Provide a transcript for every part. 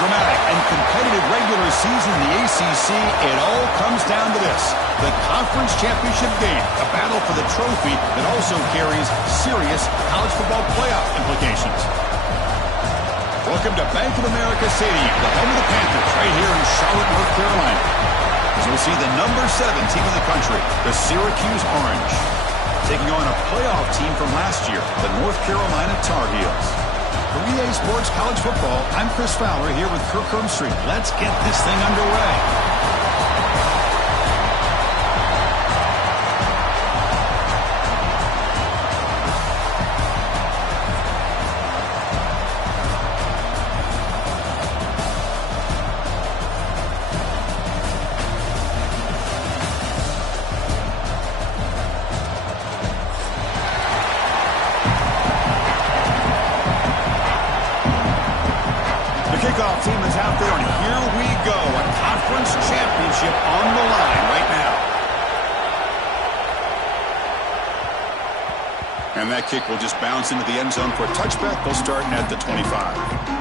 dramatic and competitive regular season in the ACC, it all comes down to this: the conference championship game, a battle for the trophy that also carries serious college football playoff implications. Welcome to Bank of America Stadium, the home of the Panthers, right here in Charlotte, North Carolina. As we see the number 7 team in the country, the Syracuse Orange, taking on a playoff team from last year, the North Carolina Tar Heels. For EA Sports College Football, I'm Chris Fowler here with Kirk Herbstreit. Let's get this thing underway. Kickoff team is out there, and here we go. A conference championship on the line right now. And that kick will just bounce into the end zone for a touchback. They'll start at the 25.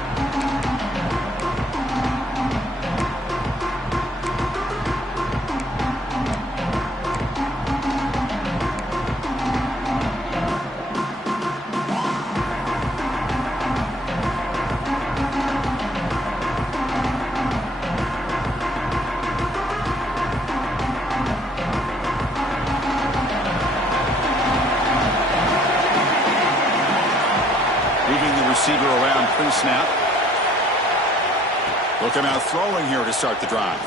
Receiver around pre-snap. Looking out throwing here to start the drive.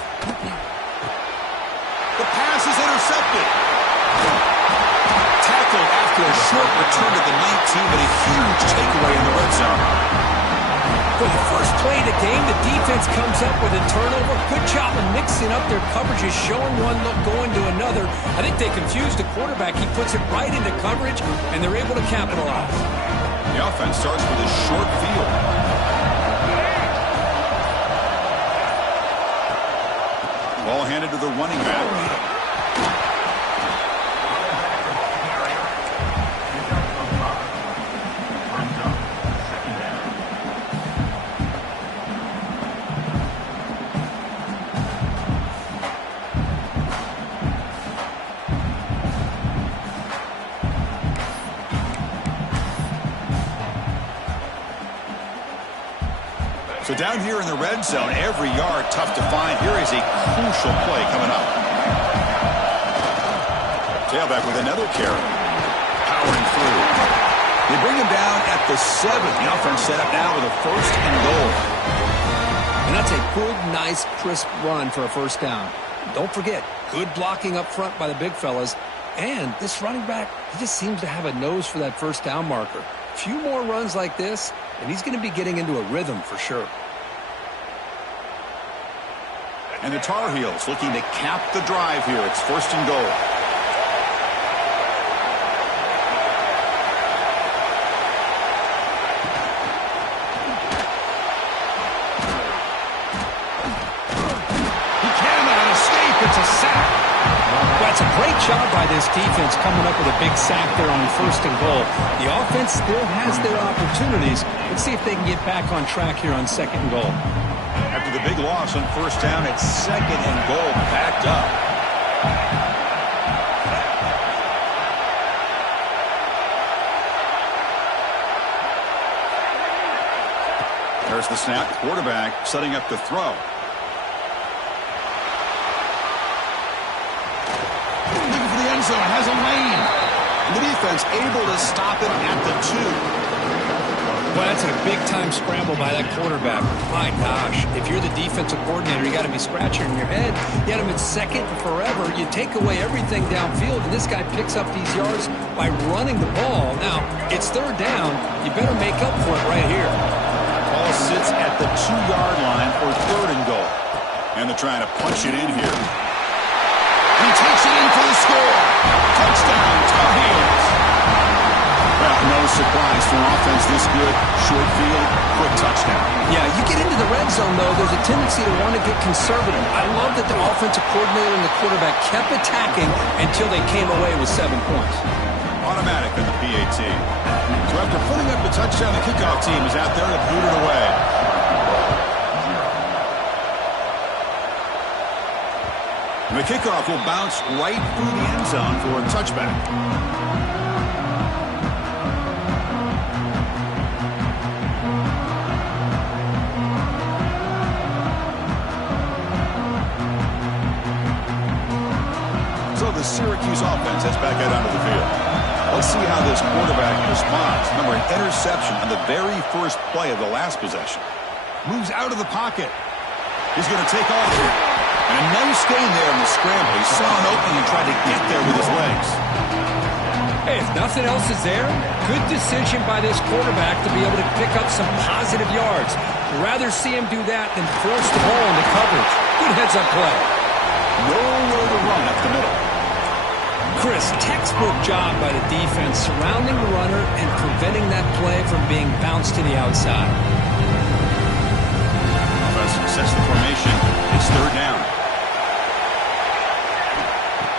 The pass is intercepted. Tackled after a short return to the 19, but a huge takeaway in the red zone. For the first play of the game, the defense comes up with a turnover. Good job of mixing up their coverages, showing one look, going to another. I think they confused the quarterback. He puts it right into coverage, and they're able to capitalize. The offense starts with a short field. Ball handed to the running back. So down here in the red zone, every yard tough to find. Here is a crucial play coming up. Tailback with another carry. Powering through. They bring him down at the 7. The offense set up now with a 1st and goal. And that's a good, nice, crisp run for a first down. Don't forget, good blocking up front by the big fellas. And this running back, he just seems to have a nose for that first down marker. A few more runs like this, and he's going to be getting into a rhythm for sure. And the Tar Heels looking to cap the drive here. It's 1st and goal. He cannot escape. It's a sack. Well, it's a great job by this defense coming up with a big sack there on 1st and goal. The offense still has their opportunities. Let's see if they can get back on track here on 2nd and goal. After the big loss on 1st down, it's 2nd and goal, backed up. There's the snap. Quarterback setting up the throw. Looking for the end zone. Has a lane. And the defense able to stop him at the 2. Well, that's a big-time scramble by that quarterback. My gosh, if you're the defensive coordinator, you got to be scratching your head. You had him at 2nd forever. You take away everything downfield, and this guy picks up these yards by running the ball. Now, it's 3rd down. You better make up for it right here. Ball sits at the 2-yard line for 3rd and goal. And they're trying to punch it in here. He takes it in for the score. Touchdown, Tar Heels. Well, no surprise for an offense this good. Short field, quick touchdown. Yeah, you get into the red zone, though, there's a tendency to want to get conservative. I love that the offensive coordinator and the quarterback kept attacking until they came away with 7 points. Automatic in the PAT. So after putting up the touchdown, the kickoff team is out there to boot it away. And the kickoff will bounce right through the end zone for a touchback. So the Syracuse offense heads back out onto the field. Let's see how this quarterback responds. Remember, an interception on the very first play of the last possession. Moves out of the pocket. He's going to take off here. And a nice gain there in the scramble. He saw an opening and tried to get there with his legs. Hey, if nothing else is there, good decision by this quarterback to be able to pick up some positive yards. Rather see him do that than force the ball into coverage. Good heads-up play. Nowhere to run up the middle. Chris, textbook job by the defense surrounding the runner and preventing that play from being bounced to the outside. Offense sets the formation. It's third down.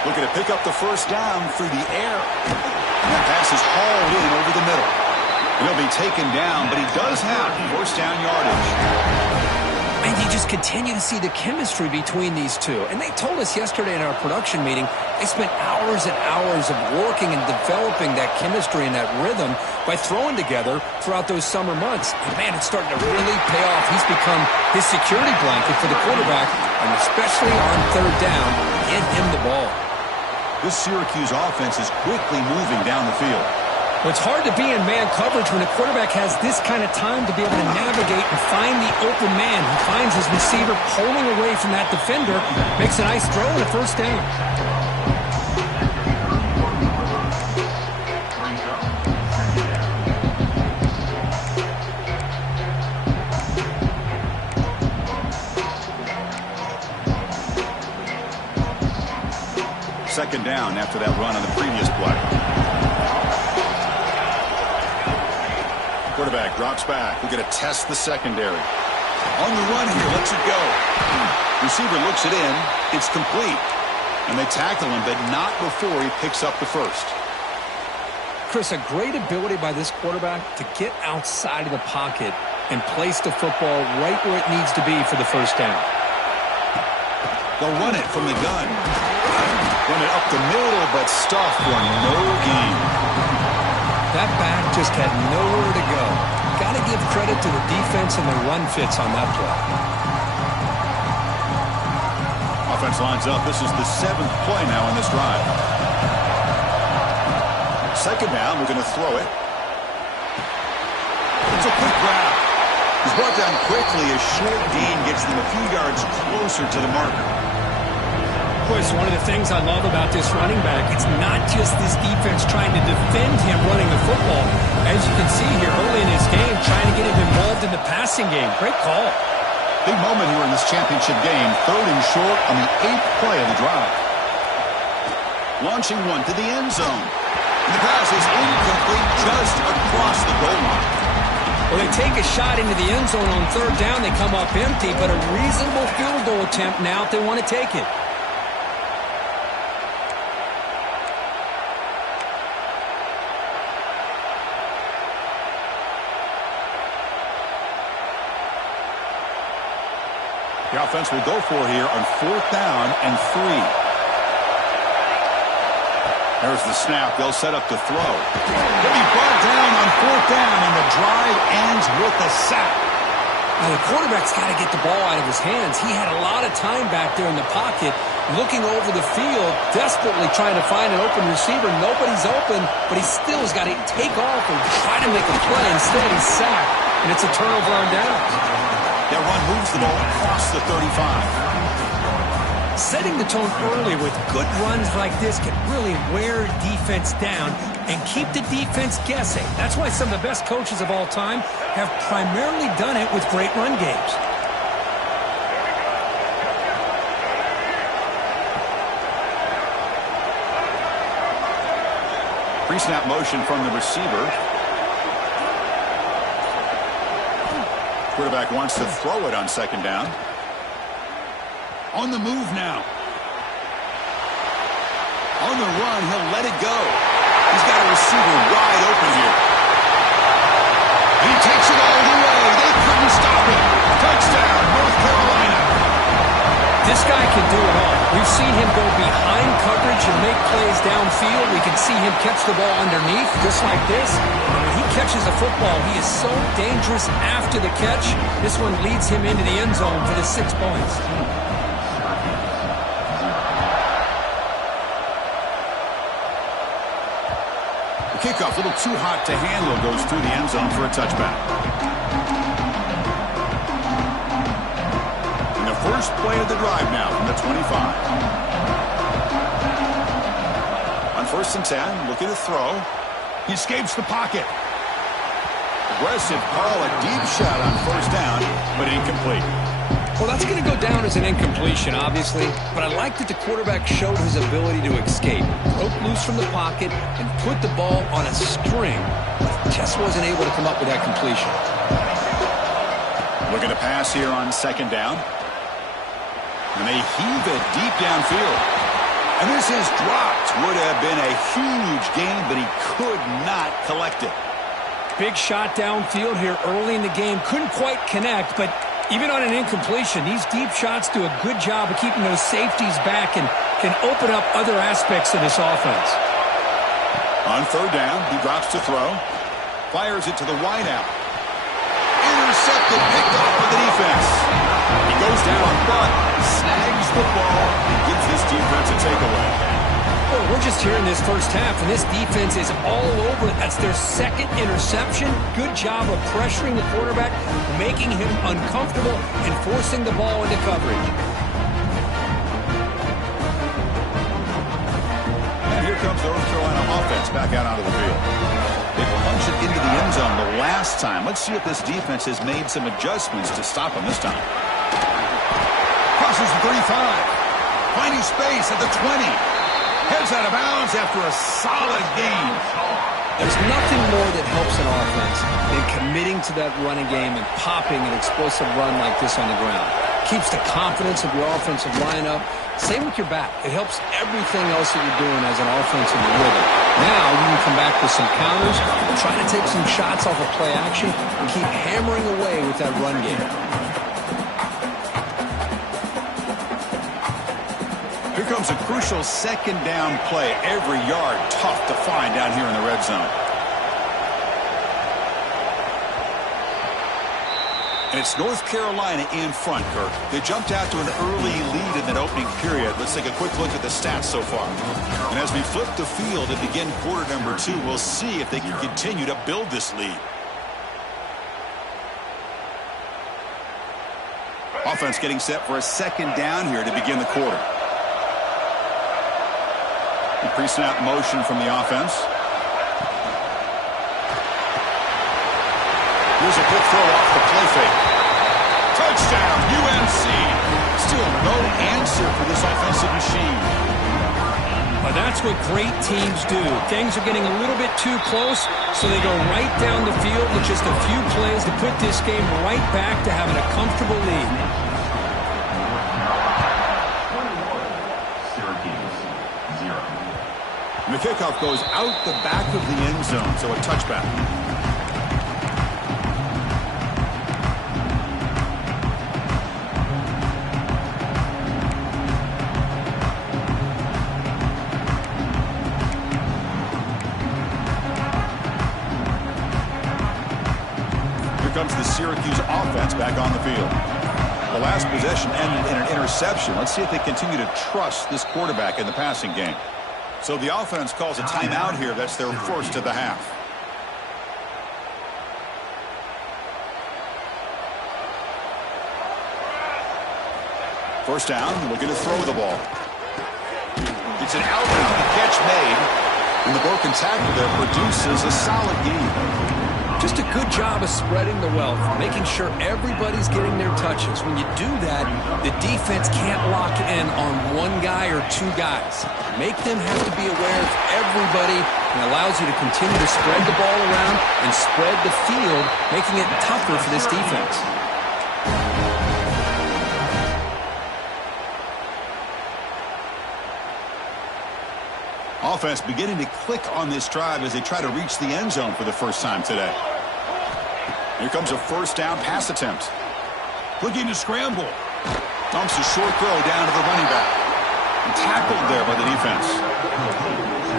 Looking to pick up the first down through the air. And that pass is hauled in over the middle. He'll be taken down, but he does have first down yardage. And you just continue to see the chemistry between these two. And they told us yesterday in our production meeting, they spent hours and hours of working and developing that chemistry and that rhythm by throwing together throughout those summer months. And man, it's starting to really pay off. He's become his security blanket for the quarterback, and especially on third down, get him the ball. This Syracuse offense is quickly moving down the field. Well, it's hard to be in man coverage when a quarterback has this kind of time to be able to navigate and find the open man. He finds his receiver pulling away from that defender, makes a nice throw and a first down. Second down after that run on the previous play. Quarterback drops back. We're going to test the secondary. On the run here, lets it go. Receiver looks it in. It's complete. And they tackle him, but not before he picks up the first. Chris, a great ability by this quarterback to get outside of the pocket and place the football right where it needs to be for the first down. They'll run it from the gun. Run it up the middle, but stuffed for no gain. That back just had nowhere to go. Got to give credit to the defense and the run fits on that play. Offense lines up. This is the 7th play now in this drive. Second down, we're going to throw it. It's a quick grab. He's brought down quickly. A short gain gets them a few yards closer to the marker. Chris, one of the things I love about this running back, it's not just this defense trying to defend him running the football. As you can see here early in his game, trying to get him involved in the passing game. Great call. Big moment here in this championship game. Third and short on the 8th play of the drive. Launching one to the end zone. And the pass is incomplete just across the goal line. Well, they take a shot into the end zone on third down. They come up empty, but a reasonable field goal attempt now if they want to take it. The offense will go for here on 4th down and 3. There's the snap. They'll set up to throw. He'll be brought down on 4th down, and the drive ends with a sack. Now, the quarterback's got to get the ball out of his hands. He had a lot of time back there in the pocket, looking over the field, desperately trying to find an open receiver. Nobody's open, but he still has got to take off and try to make a play. Instead, he's sacked, and it's a turnover on downs. That run moves the ball across the 35. Setting the tone early with good runs like this can really wear defense down and keep the defense guessing. That's why some of the best coaches of all time have primarily done it with great run games. Pre-snap motion from the receiver. Quarterback wants to throw it on second down. On the move now. On the run, he'll let it go. He's got a receiver wide open here. And he takes it all the way. They couldn't stop him. Touchdown, North Carolina. This guy can do it all. We We've seen him go behind coverage and make plays downfield. We can see him catch the ball underneath, just like this. And when he catches a football, he is so dangerous after the catch. This one leads him into the end zone for the 6 points. The kickoff, a little too hot to handle, goes through the end zone for a touchback. First play of the drive now from the 25. On 1st and 10, looking to throw. He escapes the pocket. Aggressive call, a deep shot on 1st down, but incomplete. Well, that's going to go down as an incompletion, obviously, but I like that the quarterback showed his ability to escape. Broke loose from the pocket and put the ball on a string. Just wasn't able to come up with that completion. Looking to pass here on 2nd down. And they heave it deep downfield. And this is dropped. Would have been a huge gain, but he could not collect it. Big shot downfield here early in the game. Couldn't quite connect, but even on an incompletion, these deep shots do a good job of keeping those safeties back and can open up other aspects of this offense. On 3rd down, he drops to throw. Fires it to the wideout. Intercepted, picked off by the defense. He goes down, but snags the ball and gives this defense a takeaway. Well, we're just here in this first half, and this defense is all over it. That's their 2nd interception. Good job of pressuring the quarterback, making him uncomfortable, and forcing the ball into coverage. And here comes the North Carolina offense back out onto the field. They punched it into the end zone the last time. Let's see if this defense has made some adjustments to stop him this time. Crosses the 35. Finding space at the 20. Heads out of bounds after a solid gain. There's nothing more that helps an offense than committing to that running game and popping an explosive run like this on the ground. Keeps the confidence of your offensive lineup. Same with your back. It helps everything else that you're doing as an offensive rhythm. Now you can come back with some counters, try to take some shots off of play action, and keep hammering away with that run game. Here comes a crucial 2nd down play. Every yard tough to find down here in the red zone. And it's North Carolina in front, Kirk. They jumped out to an early lead in that opening period. Let's take a quick look at the stats so far. And as we flip the field and begin quarter number 2, we'll see if they can continue to build this lead. Offense getting set for a 2nd down here to begin the quarter. Pre-snap motion from the offense. Here's a quick throw off the play fake. Touchdown, UNC. Still no answer for this offensive machine. Well, that's what great teams do. Things are getting a little bit too close, so they go right down the field with just a few plays to put this game right back to having a comfortable lead. And the kickoff goes out the back of the end zone, so a touchback. Here comes the Syracuse offense back on the field. The last possession ended in an interception. Let's see if they continue to trust this quarterback in the passing game. So the offense calls a timeout here. That's their first of the half. First down, looking to throw the ball. It's an outbound, the catch made, and the broken tackle there produces a solid gain. Just a good job of spreading the wealth, making sure everybody's getting their touches. When you do that, the defense can't lock in on one guy or two guys. Make them have to be aware of everybody, and allows you to continue to spread the ball around and spread the field, making it tougher for this defense. Offense beginning to click on this drive as they try to reach the end zone for the first time today. Here comes a first down pass attempt. Looking to scramble. Dumps a short throw down to the running back. Tackled there by the defense.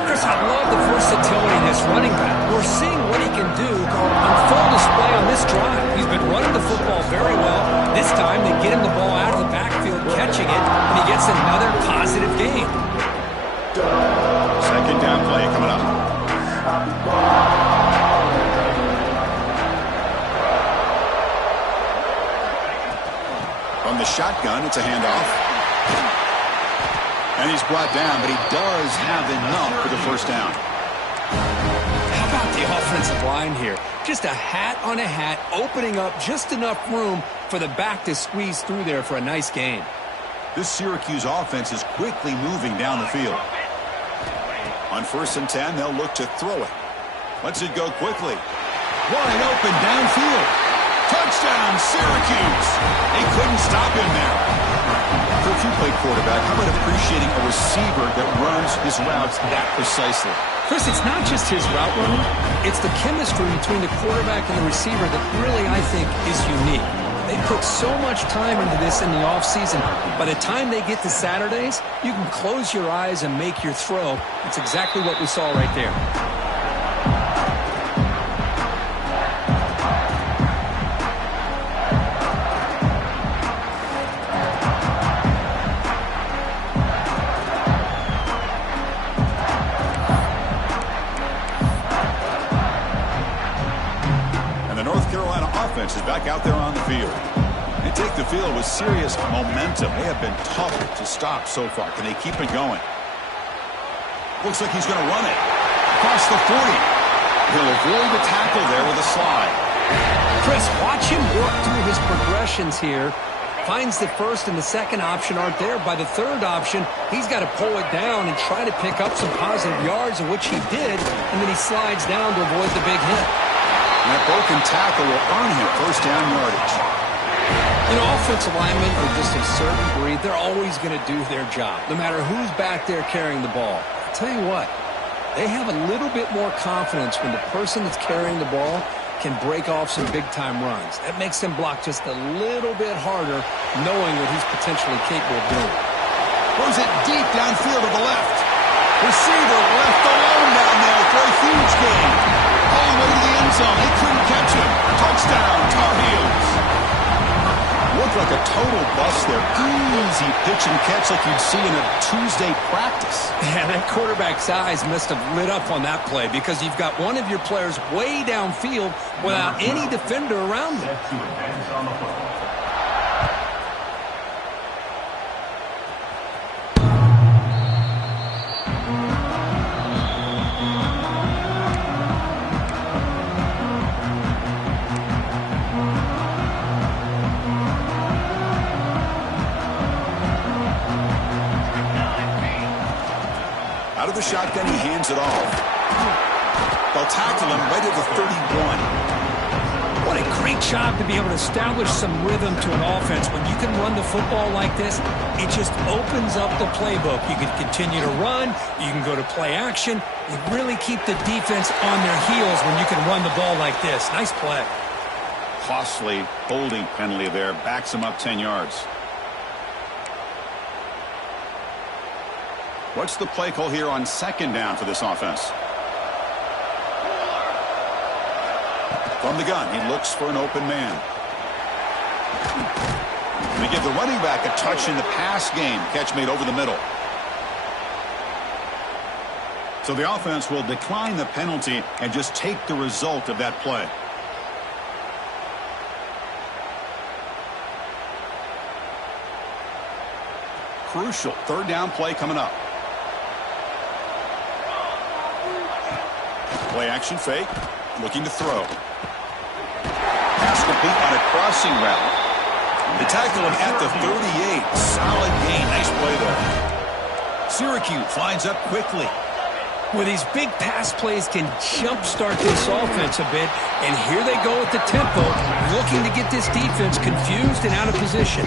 Chris, I love the versatility in this running back. We're seeing what he can do on full display on this drive. He's been running the football very well. This time, they get him the ball out of the backfield, catching it, and he gets another positive gain. Second down play coming up. From the shotgun, it's a handoff. And he's brought down, but he does have enough for the first down. How about the offensive line here? Just a hat on a hat, opening up just enough room for the back to squeeze through there for a nice gain. This Syracuse offense is quickly moving down the field. On 1st and 10, they'll look to throw it. Lets it go quickly. Wide open downfield. Touchdown, Syracuse. They couldn't stop him there. So if you play quarterback, how about appreciating a receiver that runs his routes that precisely? Chris, it's not just his route running. It's the chemistry between the quarterback and the receiver that really, I think, is unique. They put so much time into this in the offseason. By the time they get to Saturdays, you can close your eyes and make your throw. It's exactly what we saw right there. Is back out there on the field. They take the field with serious momentum. They have been tough to stop so far. Can they keep it going? Looks like he's going to run it. Across the 40. He'll avoid the tackle there with a slide. Chris, watch him work through his progressions here. Finds the first and the second option aren't there. By the third option, he's got to pull it down and try to pick up some positive yards, of which he did, and then he slides down to avoid the big hit. And that broken tackle will earn him first down yardage. You know, offensive linemen are just a certain breed. They're always going to do their job, no matter who's back there carrying the ball. I'll tell you what, they have a little bit more confidence when the person that's carrying the ball can break off some big-time runs. That makes them block just a little bit harder, knowing what he's potentially capable of doing. Throws it deep downfield to the left. Receiver left alone down there for a huge gain. All the way to the end zone. They couldn't catch him. Touchdown, Tar Heels. Looked like a total bust there. Easy pitch and catch like you'd see in a Tuesday practice. Yeah, that quarterback's eyes must have lit up on that play because you've got one of your players way downfield without any defender around him. Out of the shotgun, he hands it off. They'll tackle him right at the 31. What a great job to be able to establish some rhythm to an offense. When you can run the football like this, it just opens up the playbook. You can continue to run. You can go to play action. You really keep the defense on their heels when you can run the ball like this. Nice play. Costly holding penalty there. Backs him up 10 yards. What's the play call here on second down for this offense? From the gun, he looks for an open man. They give the running back a touch in the pass game. Catch made over the middle. So the offense will decline the penalty and just take the result of that play. Crucial third down play coming up. Play action fake, looking to throw. Pass complete on a crossing route. They tackle him at the 38. Solid gain. Nice play there. Syracuse lines up quickly. Well, these big pass plays can jumpstart this offense a bit, and here they go with the tempo, looking to get this defense confused and out of position.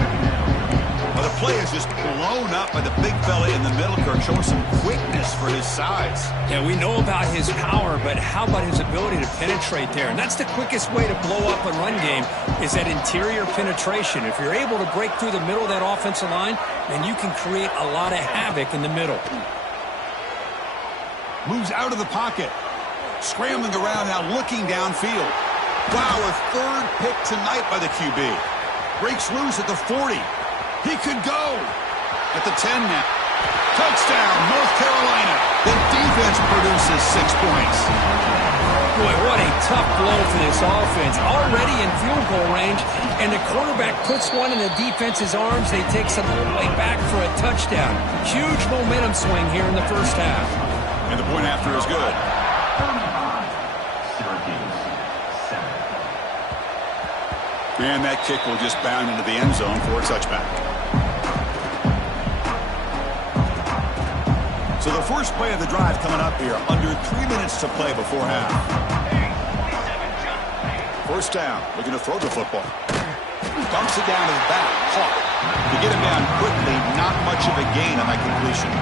Well, the play is just blown up by the big fella in the middle, Kirk, showing some quickness for his size. Yeah, we know about his power, but how about his ability to penetrate there? And that's the quickest way to blow up a run game is that interior penetration. If you're able to break through the middle of that offensive line, then you can create a lot of havoc in the middle. Moves out of the pocket. Scrambling around now, looking downfield. Wow, a third pick tonight by the QB. Breaks loose at the 40. He could go. At the 10 now. Touchdown, North Carolina. The defense produces 6 points. Boy, what a tough blow for this offense. Already in field goal range, and the quarterback puts one in the defense's arms. They take some way back for a touchdown. Huge momentum swing here in the first half. And the point after is good. And that kick will just bound into the end zone for a touchback. So the first play of the drive coming up here. Under 3 minutes to play before half. First down. Looking to throw the football. Dumps it down to the back. Hawk. To get him down quickly, not much of a gain on that completion.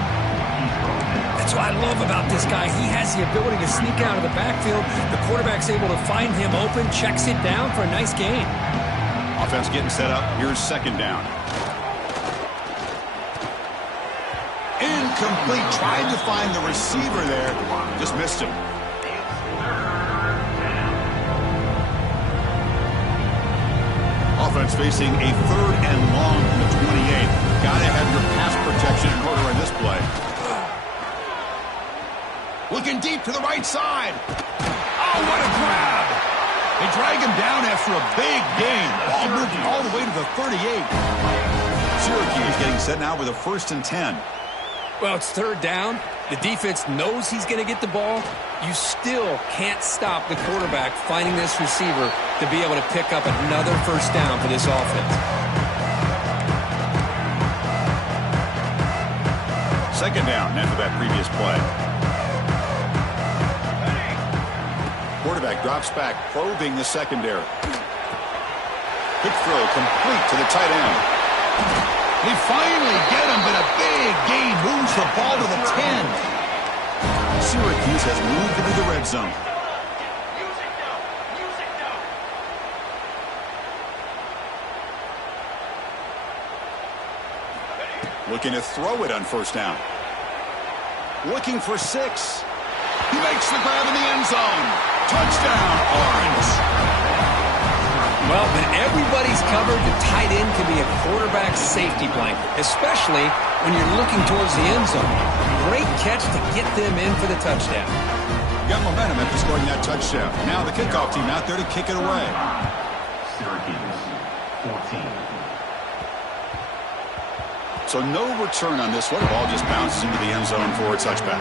That's what I love about this guy. He has the ability to sneak out of the backfield. The quarterback's able to find him open, checks it down for a nice gain. Offense getting set up. Here's second down. Incomplete. Tried to find the receiver there. Just missed him. Offense facing a third and long from the 28. Got to have your pass protection in order in this play. Looking deep to the right side. Oh, what a grab. They drag him down after a big gain. Ball moved all the way to the 38. Syracuse getting set now with a 1st and 10. Well, it's third down. The defense knows he's going to get the ball. You still can't stop the quarterback finding this receiver to be able to pick up another first down for this offense. Second down after that previous play. Quarterback drops back, probing the secondary. Quick throw complete to the tight end. They finally get him, but a big gain moves the ball to the 10. Syracuse has moved into the red zone. Looking to throw it on first down. Looking for 6. He makes the grab in the end zone. Touchdown, Orange. Well, when everybody's covered, the tight end can be a quarterback's safety blanket, especially when you're looking towards the end zone. Great catch to get them in for the touchdown. Got momentum after scoring that touchdown. Now the kickoff team out there to kick it away. Syracuse, 14. So no return on this one. The ball just bounces into the end zone for a touchback.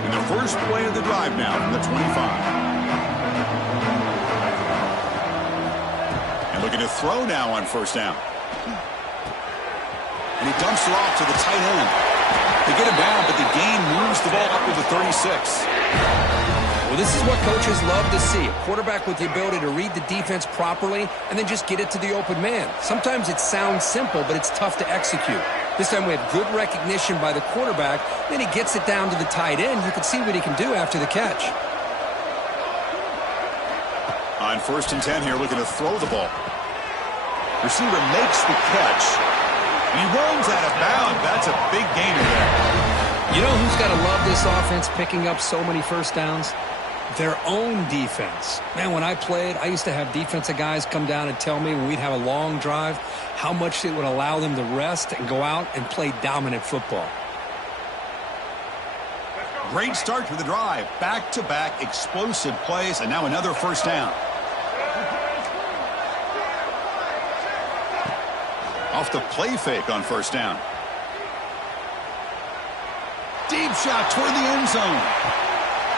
And the first play of the drive now from the 25. And looking to throw now on first down. And he dumps it off to the tight end. They get him down, but the gain moves the ball up to the 36. Well, this is what coaches love to see. A quarterback with the ability to read the defense properly and then just get it to the open man. Sometimes it sounds simple, but it's tough to execute. This time we have good recognition by the quarterback. Then he gets it down to the tight end. You can see what he can do after the catch. On 1st and 10 here, looking to throw the ball. Receiver makes the catch. He runs out of bounds. That's a big gainer there. You know who's got to love this offense picking up so many first downs? Their own defense. Man, when I played, I used to have defensive guys come down and tell me when we'd have a long drive how much it would allow them to rest and go out and play dominant football. Great start to the drive. Back-to-back explosive plays, and now another first down. Off the play fake on first down. Deep shot toward the end zone.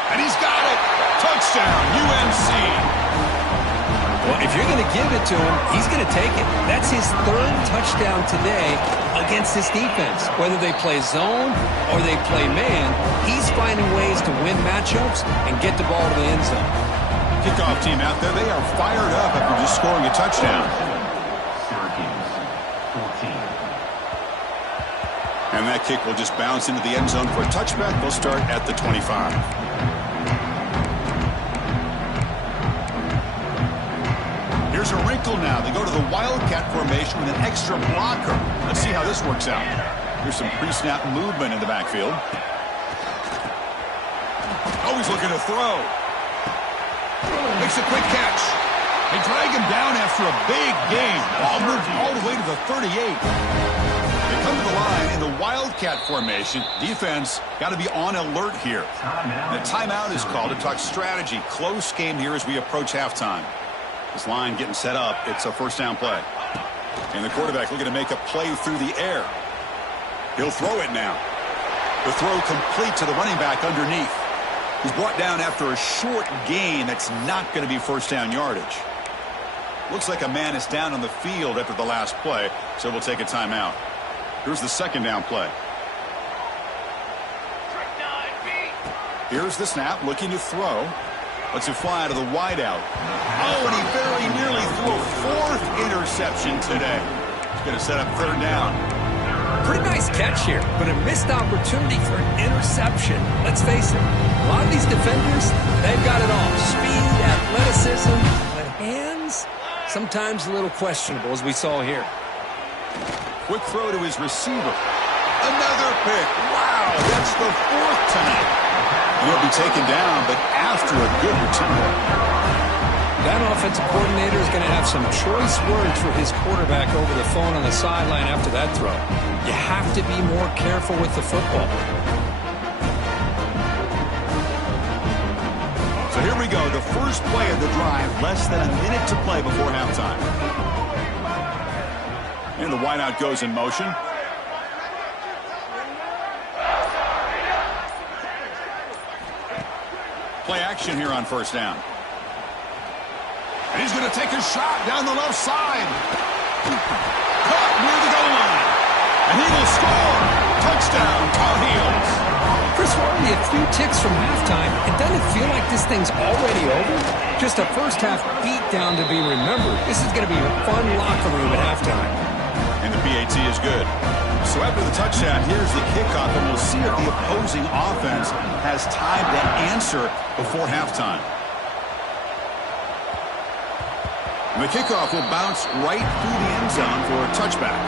And he's got it. Touchdown, UNC. Well, if you're going to give it to him, he's going to take it. That's his 3rd touchdown today against this defense. Whether they play zone or they play man, he's finding ways to win matchups and get the ball to the end zone. Kickoff team out there, they are fired up after just scoring a touchdown. Syracuse 14. And that kick will just bounce into the end zone for a touchback. They'll start at the 25. Here's a wrinkle now. They go to the Wildcat formation with an extra blocker. Let's see how this works out. Here's some pre-snap movement in the backfield. Always looking to throw. Makes a quick catch. They drag him down after a big gain. Ball moved all the way to the 38. They come to the line in the Wildcat formation. Defense got to be on alert here. And a timeout is called to talk strategy. Close game here as we approach halftime. This line getting set up. It's a first down play. And the quarterback looking to make a play through the air. He'll throw it now. The throw complete to the running back underneath. He's brought down after a short gain. That's not going to be first down yardage. Looks like a man is down on the field after the last play, so we'll take a timeout. Here's the second down play. Here's the snap, looking to throw. Lets it fly to the wideout. Oh, and he very nearly threw a fourth interception today. He's going to set up third down. Pretty nice catch here, but a missed opportunity for an interception. Let's face it, a lot of these defenders, they've got it all. Speed, athleticism, but hands, sometimes a little questionable, as we saw here. Quick throw to his receiver. Another pick. Wow, that's the fourth tonight. And he'll be taken down, but after a good return. That offensive coordinator is going to have some choice words for his quarterback over the phone on the sideline after that throw. You have to be more careful with the football. So here we go, the first play of the drive, less than a minute to play before halftime. And the wideout goes in motion. Play action here on first down. And he's going to take a shot down the left side. Caught near the goal line. And he will score. Touchdown, Tar Heels. Chris, we're only a few ticks from halftime. And doesn't it feel like this thing's already over? Just a first-half beatdown to be remembered. This is going to be a fun locker room at halftime. And the PAT is good. So after the touchdown, here's the kickoff, and we'll see if the opposing offense has time to answer before halftime. And the kickoff will bounce right through the end zone for a touchback.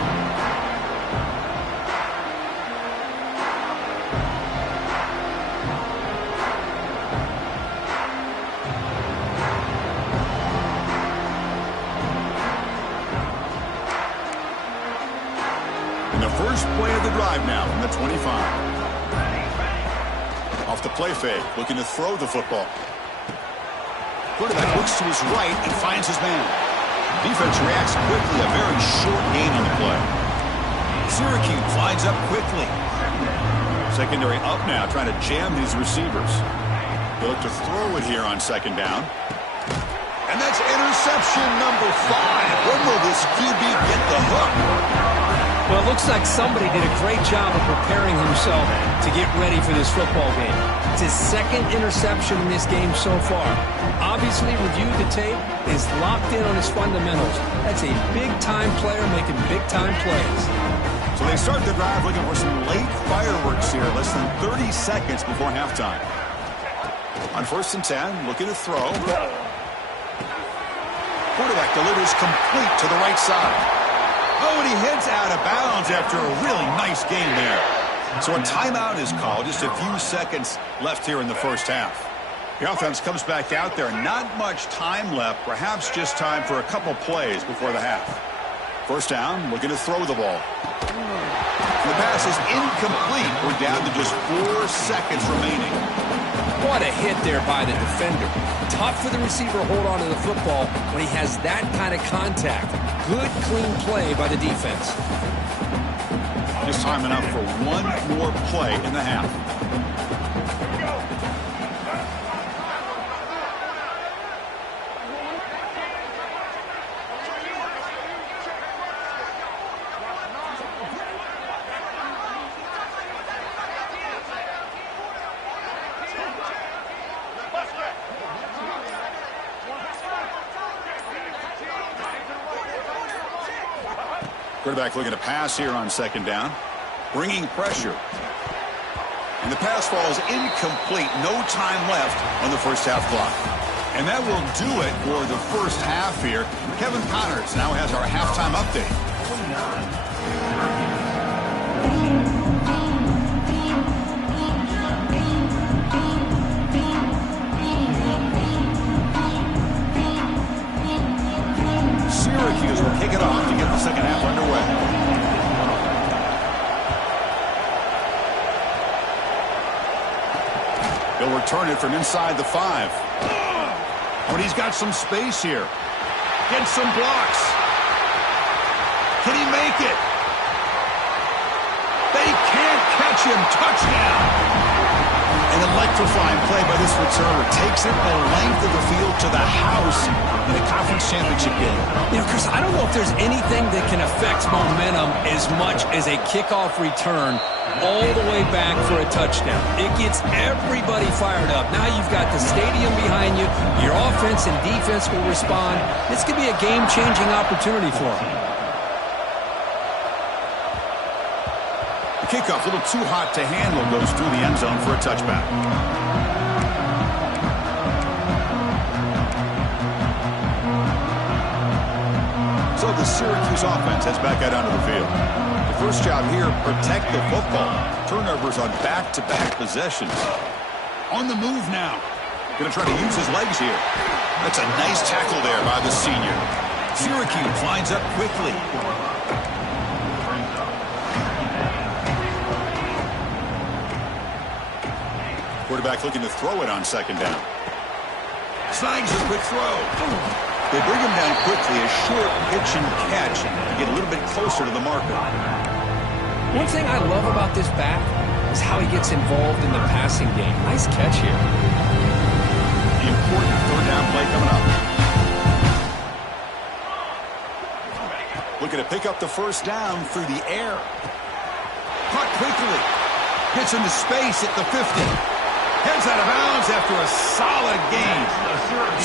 And the first play of the drive now from the 25. Off the play fake, looking to throw the football. Quarterback looks to his right and finds his man. Defense reacts quickly, a very short gain on the play. Syracuse lines up quickly. Secondary up now, trying to jam his receivers. They look to throw it here on second down. And that's interception number 5. When will this QB get the hook? Well, it looks like somebody did a great job of preparing himself to get ready for this football game. It's his second interception in this game so far. Obviously, reviewed the tape, is locked in on his fundamentals. That's a big-time player making big-time plays. So they start the drive looking for some late fireworks here, less than 30 seconds before halftime. On 1st and 10, looking to throw. Quarterback delivers complete to the right side. Oh, and he heads out of bounds after a really nice game there. So a timeout is called. Just a few seconds left here in the first half. The offense comes back out there. Not much time left. Perhaps just time for a couple plays before the half. First down, looking to throw the ball. The pass is incomplete. We're down to just 4 seconds remaining. What a hit there by the defender. Tough for the receiver to hold on to the football when he has that kind of contact. Good, clean play by the defense. Just time enough for one more play in the half. Quarterback looking to pass here on second down. Bringing pressure. And the pass falls incomplete. No time left on the first half clock. And that will do it for the first half here. Kevin Connors now has our halftime update. Syracuse will kick it off to get the second half underway. He'll return it from inside the 5. But he's got some space here. Gets some blocks. Can he make it? They can't catch him. Touchdown. An electrifying play by this returner. Takes it the length of the field to the house in a conference championship game. You know, Chris, I don't know if there's anything that can affect momentum as much as a kickoff return all the way back for a touchdown. It gets everybody fired up. Now you've got the stadium behind you. Your offense and defense will respond. This could be a game-changing opportunity for them. The kickoff, a little too hot to handle, goes through the end zone for a touchback. So the Syracuse offense heads back out onto the field. The first job here, protect the football. Turnovers on back-to-back possessions. On the move now. Going to try to use his legs here. That's a nice tackle there by the senior. Syracuse lines up quickly. Quarterback looking to throw it on second down. Snags a quick throw. They bring him down quickly, a short pitch and catch to get a little bit closer to the marker. One thing I love about this back is how he gets involved in the passing game. Nice catch here. The important third down play coming up. Looking to pick up the first down through the air. Caught quickly. Gets into space at the 50. Heads out of bounds after a solid gain.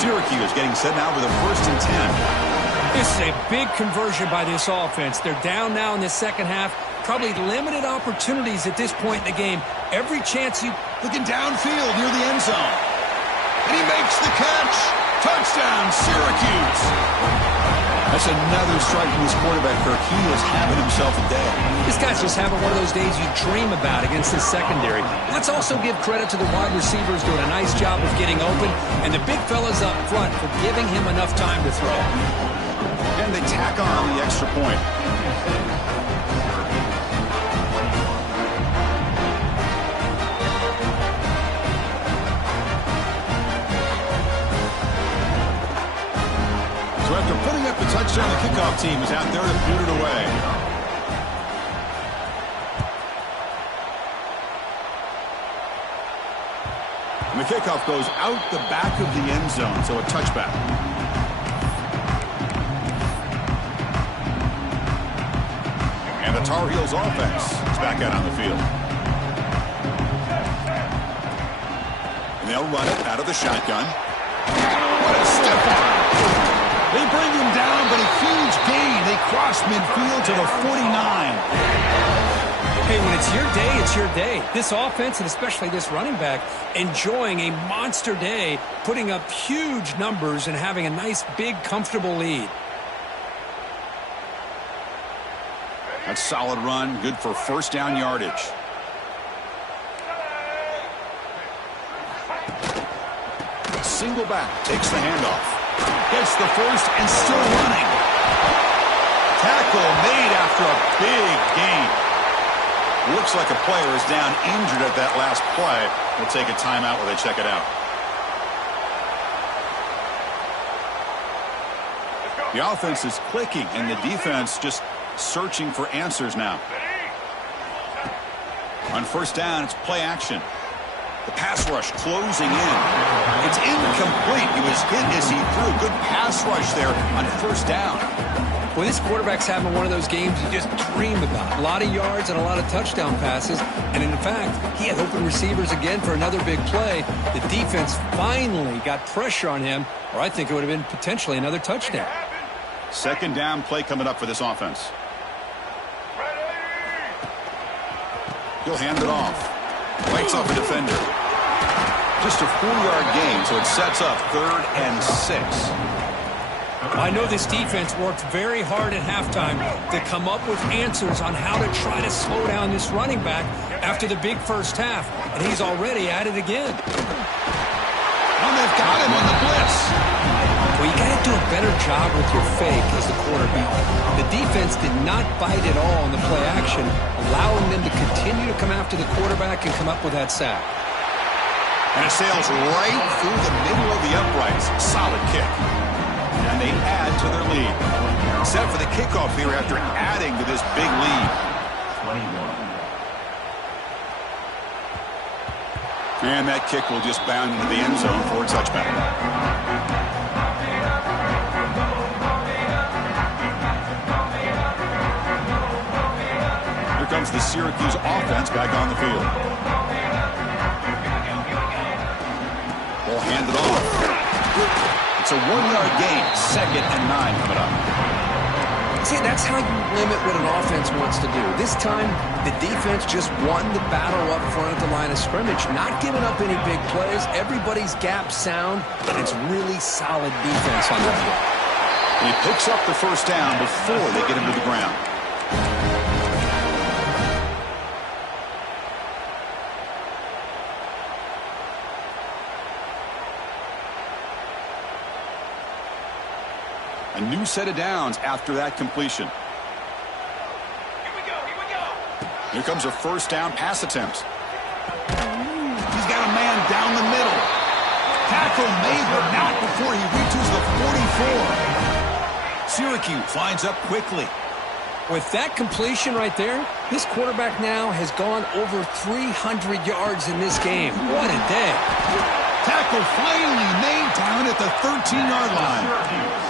Syracuse getting set now with a 1st and 10. This is a big conversion by this offense. They're down now in the second half. Probably limited opportunities at this point in the game. Every chance you... Looking downfield near the end zone. And he makes the catch. Touchdown, Syracuse. That's another strike from this quarterback, Kirk. He is having himself a day. This guy's just having one of those days you dream about against the secondary. Let's also give credit to the wide receivers doing a nice job of getting open, and the big fellas up front for giving him enough time to throw. And they tack on the extra point. So after putting up the touchdown, the kickoff team is out there to boot it away. And the kickoff goes out the back of the end zone, so a touchback. And the Tar Heels offense is back out on the field. And they'll run it out of the shotgun. What a step on! They bring him down, but a huge gain. They cross midfield to the 49. Hey, when it's your day, it's your day. This offense, and especially this running back, enjoying a monster day, putting up huge numbers and having a nice, big, comfortable lead. That's a solid run, good for first down yardage. Single back, takes the handoff. Gets the first and still running. Tackle made after a big gain. Looks like a player is down injured at that last play. We'll take a timeout while they check it out. The offense is clicking and the defense just searching for answers now. On first down, it's play action. The pass rush closing in. It's incomplete. He was hit as he threw. Good pass rush there on first down. Well, this quarterback's having one of those games you just dream about. A lot of yards and a lot of touchdown passes. And in fact, he had open receivers again for another big play. The defense finally got pressure on him, or I think it would have been potentially another touchdown. Second down play coming up for this offense. He'll hand it off. Lights off a defender. Just a 4-yard gain, so it sets up 3rd and 6. I know this defense worked very hard at halftime to come up with answers on how to try to slow down this running back after the big first half, and he's already at it again. And they've got him on the blitz. Well, you got to do a better job with your fake as the quarterback. The defense did not bite at all on the play action, allowing them to continue to come after the quarterback and come up with that sack. And it sails right through the middle of the uprights. Solid kick. And they add to their lead. Set for the kickoff here after adding to this big lead. 21. And that kick will just bound into the end zone for a touchback. Here comes the Syracuse offense back on the field. We'll hand it off. It's a 1-yard gain. 2nd and 9 coming up. See, that's how you limit what an offense wants to do. This time, the defense just won the battle up front at the line of scrimmage, not giving up any big plays. Everybody's gap sound, and it's really solid defense on that one. He picks up the first down before they get him to the ground. A new set of downs after that completion. Here comes a first down pass attempt. He's got a man down the middle. Tackle made, but not before he reaches the 44. Syracuse lines up quickly. With that completion right there, this quarterback now has gone over 300 yards in this game. What a day. Tackle finally made down at the 13-yard line.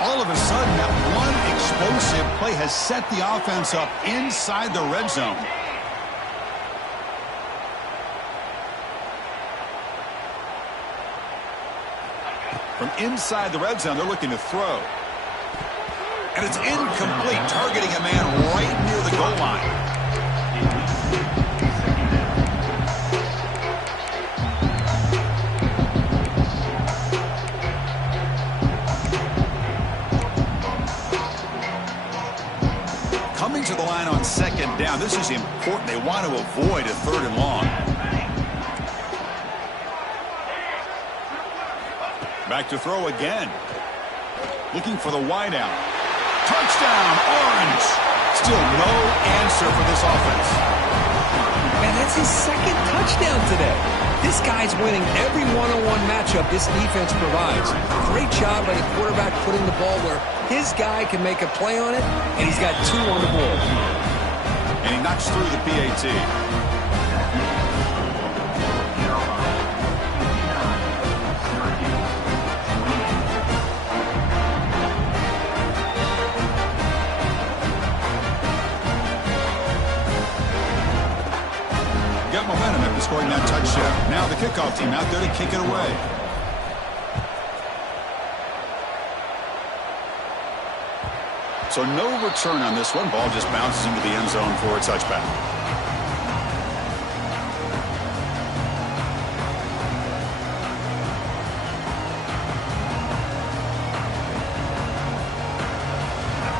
All of a sudden, that one explosive play has set the offense up inside the red zone. From inside the red zone, they're looking to throw. And it's incomplete, targeting a man right near the goal line. Coming to the line on 2nd down. This is important. They want to avoid a 3rd and long. Back to throw again. Looking for the wideout. Touchdown, Orange. Still no answer for this offense. Man, that's his 2nd touchdown today. This guy's winning every one-on-one matchup this defense provides. Great job by the quarterback putting the ball where his guy can make a play on it, and he's got 2 on the board. And he knocks through the PAT. Got momentum after scoring that touchdown. Now the kickoff team out there to kick it away. So no return on this one. Ball just bounces into the end zone for a touchback.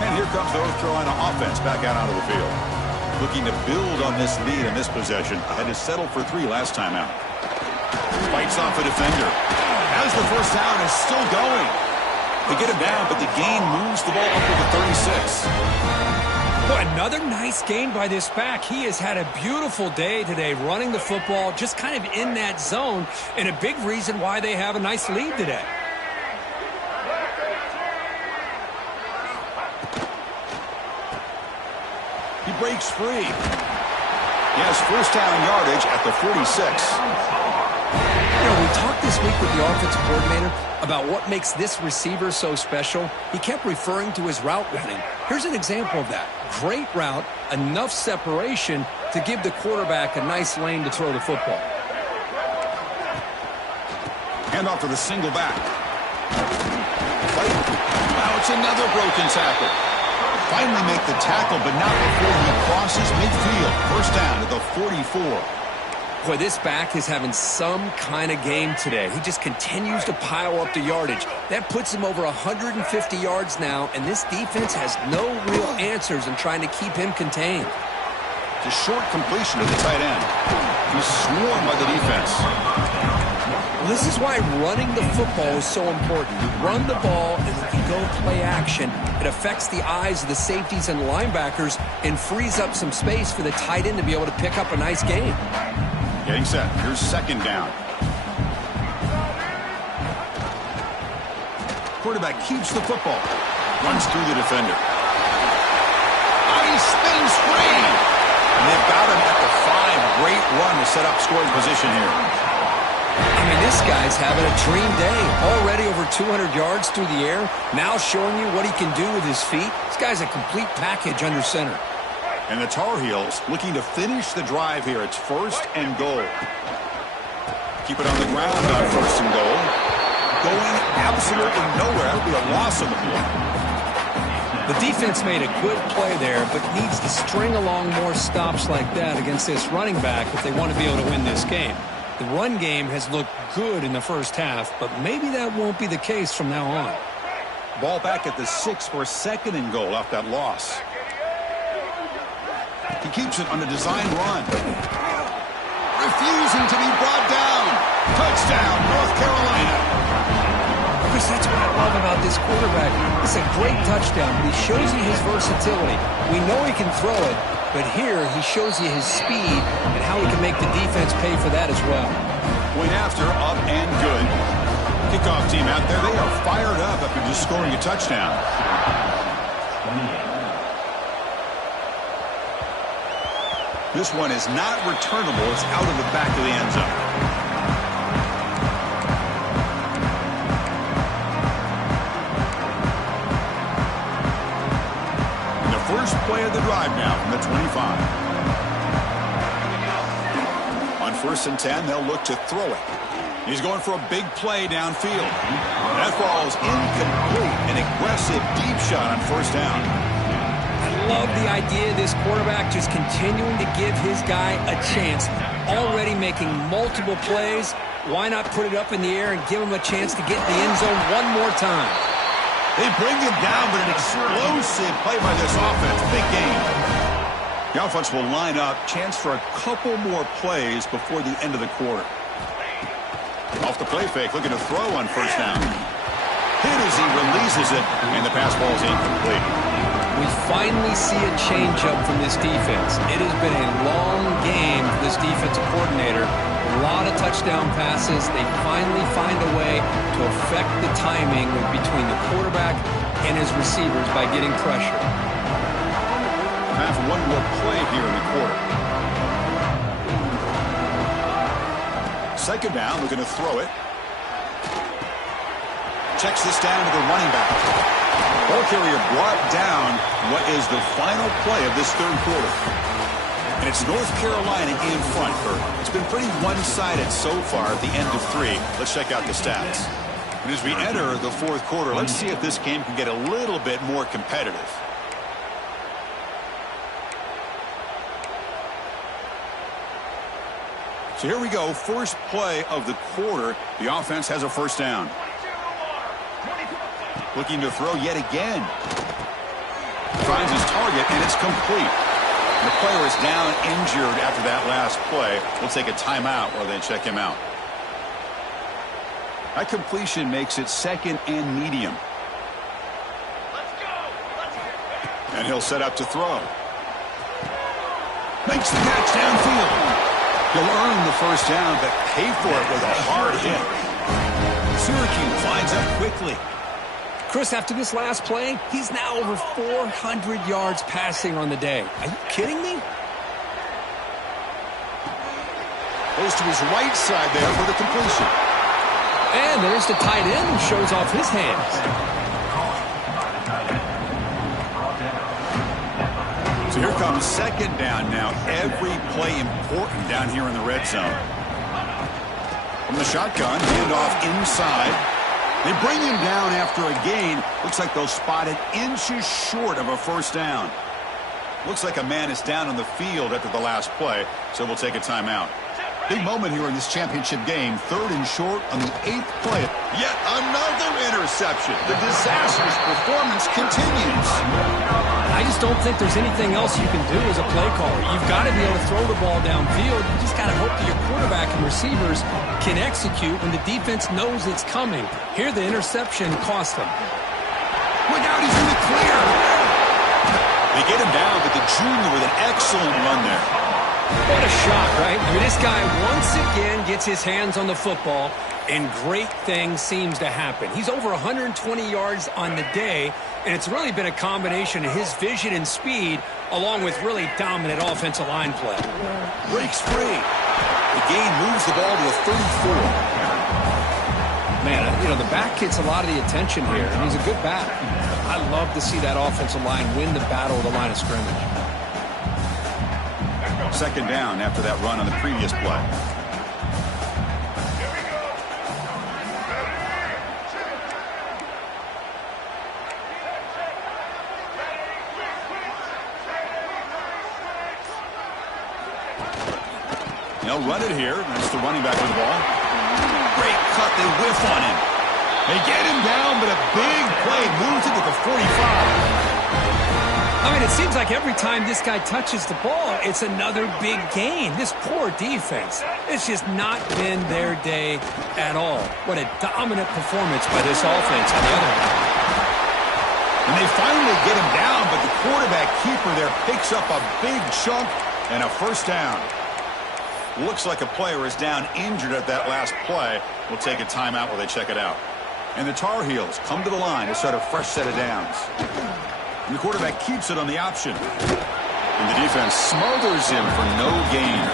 And here comes the North Carolina offense back out onto the field. Looking to build on this lead in this possession. Had to settle for 3 last time out. Fights off a defender. As the first down is still going. They get him down, but the gain moves the ball up to the 36. Boy, another nice gain by this back. He has had a beautiful day today running the football, just kind of in that zone, and a big reason why they have a nice lead today. He breaks free. He has first down yardage at the 46. You know, we talked this week with the offensive coordinator about what makes this receiver so special. He kept referring to his route running. Here's an example of that. Great route, enough separation to give the quarterback a nice lane to throw the football. Hand off to the single back. Wow, it's another broken tackle. finally make the tackle, but not before he crosses midfield. First down at the 44. Boy, this back is having some kind of game today. He just continues to pile up the yardage. That puts him over 150 yards now, and this defense has no real answers in trying to keep him contained. The short completion to the tight end. He's swarmed by the defense. This is why running the football is so important. You run the ball, and if you go play action, it affects the eyes of the safeties and linebackers and frees up some space for the tight end to be able to pick up a nice game. Getting set. Here's second down. Quarterback keeps the football. Runs through the defender. Nice spin screen. And they've got him at the 5. Great run to set up scoring position here. I mean, this guy's having a dream day. Already over 200 yards through the air. Now showing you what he can do with his feet. This guy's a complete package under center. And the Tar Heels looking to finish the drive here. It's first and goal. Keep it on the ground on first and goal. Going absolutely nowhere. That'll be a loss on the field. The defense made a good play there, but needs to string along more stops like that against this running back if they want to be able to win this game. The run game has looked good in the first half, but maybe that won't be the case from now on. Ball back at the 6 for second and goal off that loss. He keeps it on a design run. Refusing to be brought down. Touchdown, North Carolina. Chris, that's what I love about this quarterback. It's a great touchdown, but he shows you his versatility. We know he can throw it, but here he shows you his speed and how he can make the defense pay for that as well. Point after, up and good. Kickoff team out there, they are fired up after just scoring a touchdown. This one is not returnable. It's out of the back of the end zone. And the first play of the drive now from the 25. On first and 10, they'll look to throw it. He's going for a big play downfield. That ball is incomplete. An aggressive deep shot on first down. Love the idea of this quarterback just continuing to give his guy a chance. Already making multiple plays. Why not put it up in the air and give him a chance to get in the end zone one more time? They bring him down, but an explosive play by this offense. Big game. The offense will line up. Chance for a couple more plays before the end of the quarter. Off the play fake, looking to throw on first down. Hit as he releases it, and the pass ball is incomplete. We finally see a change-up from this defense. It has been a long game for this defensive coordinator. A lot of touchdown passes. They finally find a way to affect the timing between the quarterback and his receivers by getting pressure. Time for one more play here in the quarter. Second down, looking to throw it. Checks this down to the running back. Ball carrier brought down what is the final play of this third quarter. And it's North Carolina in front. It's been pretty one-sided so far at the end of 3. Let's check out the stats. And as we enter the fourth quarter, let's see if this game can get a little bit more competitive. So here we go. First play of the quarter. The offense has a first down. Looking to throw yet again. Finds his target, and it's complete. The player is down injured after that last play. We'll take a timeout while they check him out. That completion makes it second and medium. And he'll set up to throw. Makes the catch downfield. He'll earn the first down, but pay for it with a hard hit. Syracuse lines up quickly. Chris, after this last play, he's now over 400 yards passing on the day. Are you kidding me? Goes to his right side there for the completion. And there's the tight end who shows off his hands. So here comes second down now. Every play important down here in the red zone. From the shotgun, handoff inside. They bring him down after a gain. Looks like they'll spot it inches short of a first down. Looks like a man is down on the field after the last play, so we'll take a timeout. Big moment here in this championship game. 3rd and short on the 8th play. Yet another interception. The disastrous performance continues. I just don't think there's anything else you can do as a play caller. You've got to be able to throw the ball downfield. You just got to hope that your quarterback and receivers can execute when the defense knows it's coming. Here, the interception cost them. Look out, he's in the clear. They get him down, but the junior with an excellent run there. What a shot, right? I mean, this guy once again gets his hands on the football, and great things seems to happen. He's over 120 yards on the day, and it's really been a combination of his vision and speed, along with really dominant offensive line play. Breaks free. The gain moves the ball to a 34. Man, you know, the back gets a lot of the attention here, and he's a good back. I love to see that offensive line win the battle of the line of scrimmage. 2nd down after that run on the previous play. They'll run it here. That's the running back with the ball. Great cut. They whiff on him. They get him down, but a big play moves it to the 45. I mean, it seems like every time this guy touches the ball, it's another big gain. This poor defense, it's just not been their day at all. What a dominant performance by this offense on the other hand. And they finally get him down, but the quarterback keeper there picks up a big chunk and a first down. Looks like a player is down injured at that last play. We'll take a timeout while they check it out. And the Tar Heels come to the line to start a fresh set of downs. And the quarterback keeps it on the option. And the defense smothers him for no gain.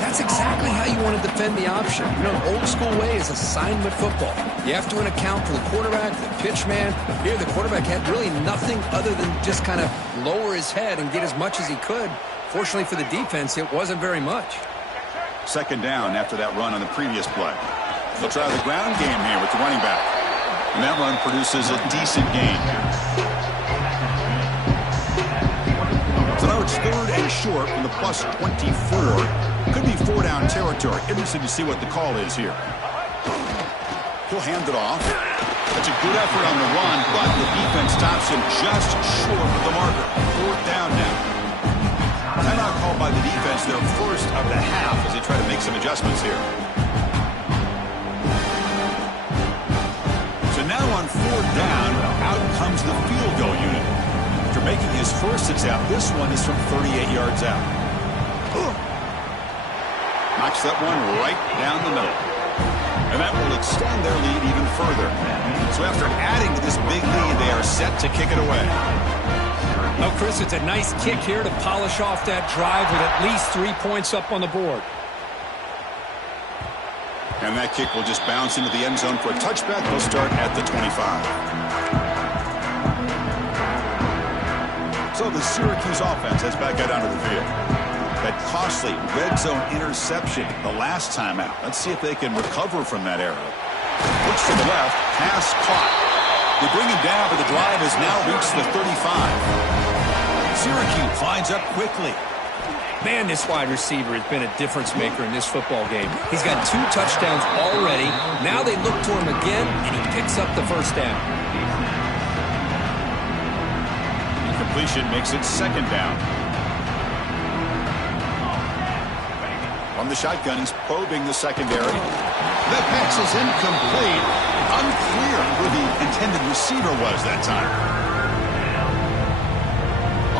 That's exactly how you want to defend the option. You know, old school way is assignment football. You have to account for the quarterback, the pitch man. Here, the quarterback had really nothing other than just kind of lower his head and get as much as he could. Fortunately for the defense, it wasn't very much. 2nd down after that run on the previous play. They'll try the ground game here with the running back. And that run produces a decent gain. So now it's 3rd and short from the plus 24. Could be 4-down territory. Interesting to see what the call is here. He'll hand it off. That's a good effort on the run, but the defense stops him just short of the marker. 4th down now. Timeout called by the defense, their first of the half as they try to make some adjustments here. So now on 4th down, out comes the field goal unit. After making his first attempt, this one is from 38 yards out. Knocks that one right down the middle. And that will extend their lead even further. So after adding to this big lead, they are set to kick it away. Well, Chris, it's a nice kick here to polish off that drive with at least 3 points up on the board. And that kick will just bounce into the end zone for a touchback. They'll start at the 25. So the Syracuse offense heads back out onto the field. That costly red zone interception the last time out. Let's see if they can recover from that error. Looks to the left, pass caught. They bring him down, but the drive has now reached the 35. Syracuse lines up quickly. Man, this wide receiver has been a difference maker in this football game. He's got 2 touchdowns already. Now they look to him again, and he picks up the first down. Incompletion makes it 2nd down. From the shotgun, he's probing the secondary. That pass is incomplete. Unclear who the intended receiver was that time.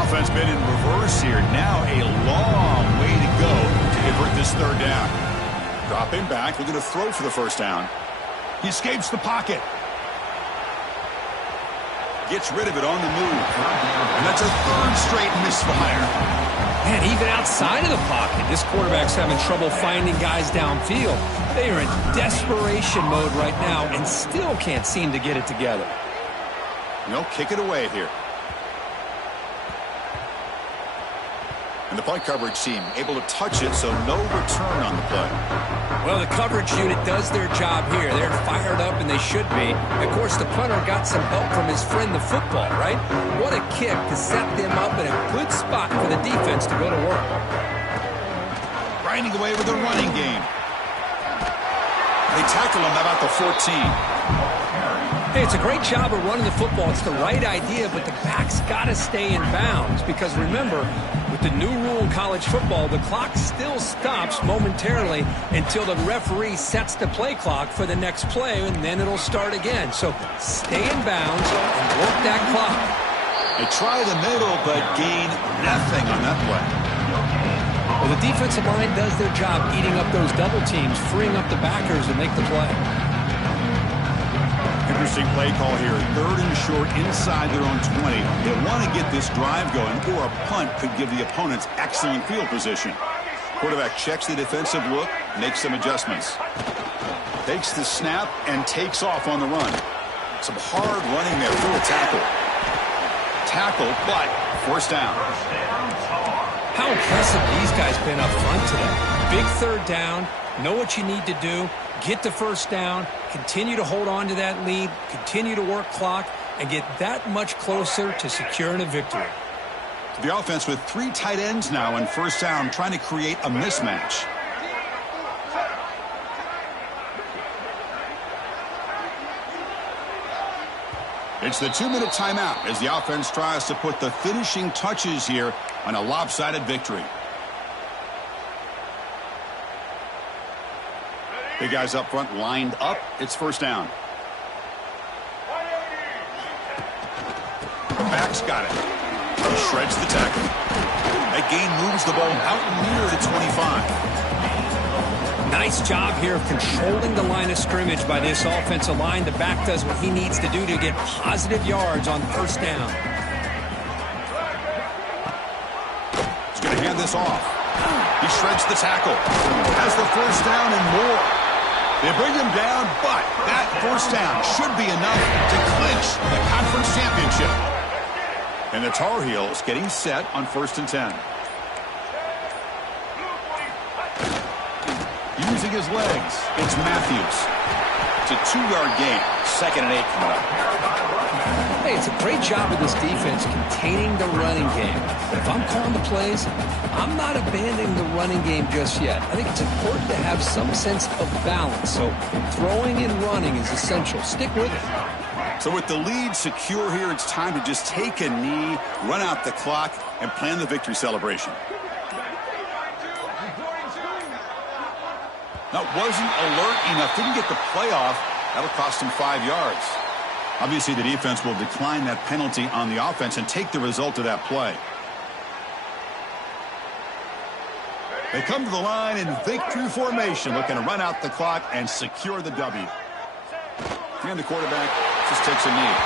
Offense been in reverse here. Now a long way to go to convert this 3rd down. Dropping back, looking to throw for the first down. He escapes the pocket. Gets rid of it on the move. And that's a 3rd straight misfire. Man, even outside of the pocket, this quarterback's having trouble finding guys downfield. They are in desperation mode right now and still can't seem to get it together. They'll kick it away here. And the punt coverage team able to touch it, so no return on the play. Well, the coverage unit does their job here. They're fired up, and they should be. Of course, the punter got some help from his friend, the football, right? What a kick to set them up in a good spot for the defense to go to work. Grinding away with the running game. They tackle him about the 14. Hey, it's a great job of running the football. It's the right idea, but the back's got to stay in bounds because, remember, with the new rule in college football, the clock still stops momentarily until the referee sets the play clock for the next play, and then it'll start again. So stay in bounds and work that clock. They try the middle, but gain nothing on that play. Well, the defensive line does their job eating up those double teams, freeing up the backers to make the play. Interesting play call here. 3rd and short inside their own 20. They want to get this drive going, or a punt could give the opponents excellent field position. Quarterback checks the defensive look, makes some adjustments. Takes the snap and takes off on the run. Some hard running there through a tackle. Tackle, but forced down. How impressive these guys been up front today. Big 3rd down. Know what you need to do. Get the 1st down, continue to hold on to that lead, continue to work clock, and get that much closer to securing a victory. The offense with 3 tight ends now in 1st down, trying to create a mismatch. It's the 2-minute timeout as the offense tries to put the finishing touches here on a lopsided victory. Big guys up front lined up. It's 1st down. The back's got it. He shreds the tackle. That gain moves the ball out near the 25. Nice job here of controlling the line of scrimmage by this offensive line. The back does what he needs to do to get positive yards on 1st down. He's going to hand this off. He shreds the tackle. Has the 1st down and more. They bring him down, but that 1st down should be enough to clinch the conference championship. And the Tar Heels getting set on 1st and 10. Using his legs, it's Matthews. It's a 2-yard gain. 2nd and 8 coming up. Hey, it's a great job of this defense containing the running game. But if I'm calling the plays, I'm not abandoning the running game just yet. I think it's important to have some sense of balance. So throwing and running is essential. Stick with it. So with the lead secure here, it's time to just take a knee, run out the clock, and plan the victory celebration. That wasn't alert enough. Didn't get the play off. That'll cost him 5 yards. Obviously, the defense will decline that penalty on the offense and take the result of that play. They come to the line in victory formation, looking to run out the clock and secure the W. And the quarterback just takes a knee.